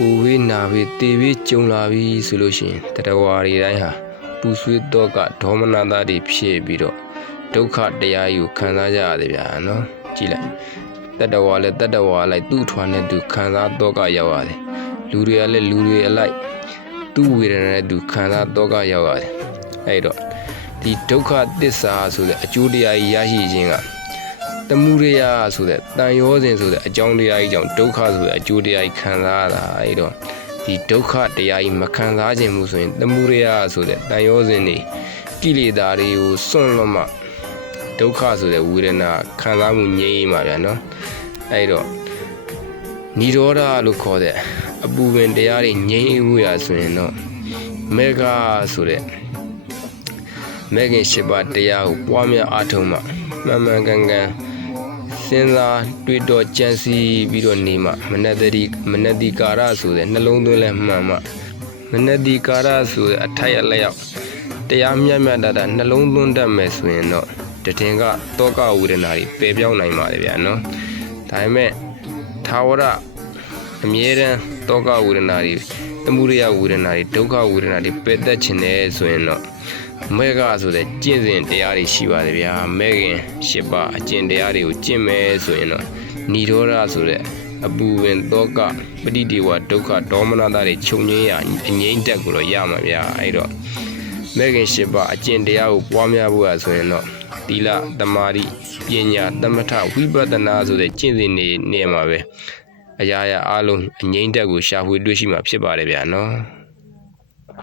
ပူဝေးနာဝေးတေဝေးကြုံလာပြီဆိုလို့ရှိရင်တတဝါတွေတိုင်းဟာပူဆွေးတော့ကဒေါမနတာတွေဖြစ်ပြီးတော့ဒုက္ခတရားကြီးကိုခံစားကြရတယ်ဗျာနော်ကြည့်လိုက်တတဝါလည်းတတဝါလိုက်သူ့ထွားနဲ့သူခံစားတော့ကရောက်ရတယ်လူတွေကလည်းလူတွေအလိုက်သူ့ဝေဒနာနဲ့သူခံစားတော့ကရောက်ရတယ်အဲ့တော့ဒီဒုက္ခသစ္စာဆိုတဲ့အကျိုးတရားကြီးရရှိခြင်းက တမှုရိယဆိုတဲ့တန်ရောစဉ်ဆိုတဲ့အကြောင်းတရားကြီးကြောင့်ဒုက္ခဆိုတဲ့အကျိုးတရားကြီးခံစားရတာအဲတော့ဒီဒုက္ခတရားကြီးမခံစားခြင်းမှုဆိုရင်တမှုရိယဆိုတဲ့တန်ရောစဉ်တွေကိလေသာတွေကိုစွန့်လွတ်မှဒုက္ခဆိုတဲ့ဝေဒနာခံစားမှုငြိမ်းမှာဗျာနော်အဲတော့និရောဓလို့ခေါ်တဲ့အပူပင်တရားတွေငြိမ်းမှုရဆိုရင်တော့မေဃဆိုတဲ့မဲခင်၈ပါးတရားကိုပွားများအားထုတ်မှမှန်မှန်ကန်ကန် စဉ်းစားတွေးတောကြံစည်ပြီးတော့နေမှမနတတိမနတိကာရဆိုတဲ့နှလုံးသွင်းလဲမှန်မှမနတိကာရဆိုတဲ့အထိုက်အလျောက်တရားမြတ်မြတ်တတ်နှလုံးသွင်းတတ်မယ်ဆိုရင်တော့တည်င်ကတောကဝေဒနာတွေပယ်ပြောင်းနိုင်ပါတယ်ဗျာနော်ဒါပေမဲ့သာဝရ အမြဲတမ်းတောကဝေဒနာတွေသမှုရိယဝေဒနာတွေဒုက္ခဝေဒနာတွေပယ်တတ်ခြင်းနဲ့ဆိုရင်တော့မဲကဆိုတဲ့ကျင့်စဉ်တရားတွေရှိပါတယ်ဗျာမဲခင်၈ပါးအကျင့်တရားတွေကိုကျင့်မယ်ဆိုရင်တော့ဏိရောဓဆိုတဲ့အပူဝင်တောကပဋိဒေဝဒုက္ခဒေါမနတာတွေခြုံငင်းရအငိမ့်တက်ကိုတော့ရမှာဗျာအဲ့တော့မဲခင်၈ပါးအကျင့်တရားကိုပွားများဖို့ရဆိုရင်တော့သီလသမာဓိပညာသမထဝိပဿနာဆိုတဲ့ကျင့်စဉ်တွေနေမှာပဲ အရာရာအလုံးအငိမ့်တက်ကိုရှာဖွေတွေ့ရှိမှာဖြစ်ပါတယ်ဗျာနော်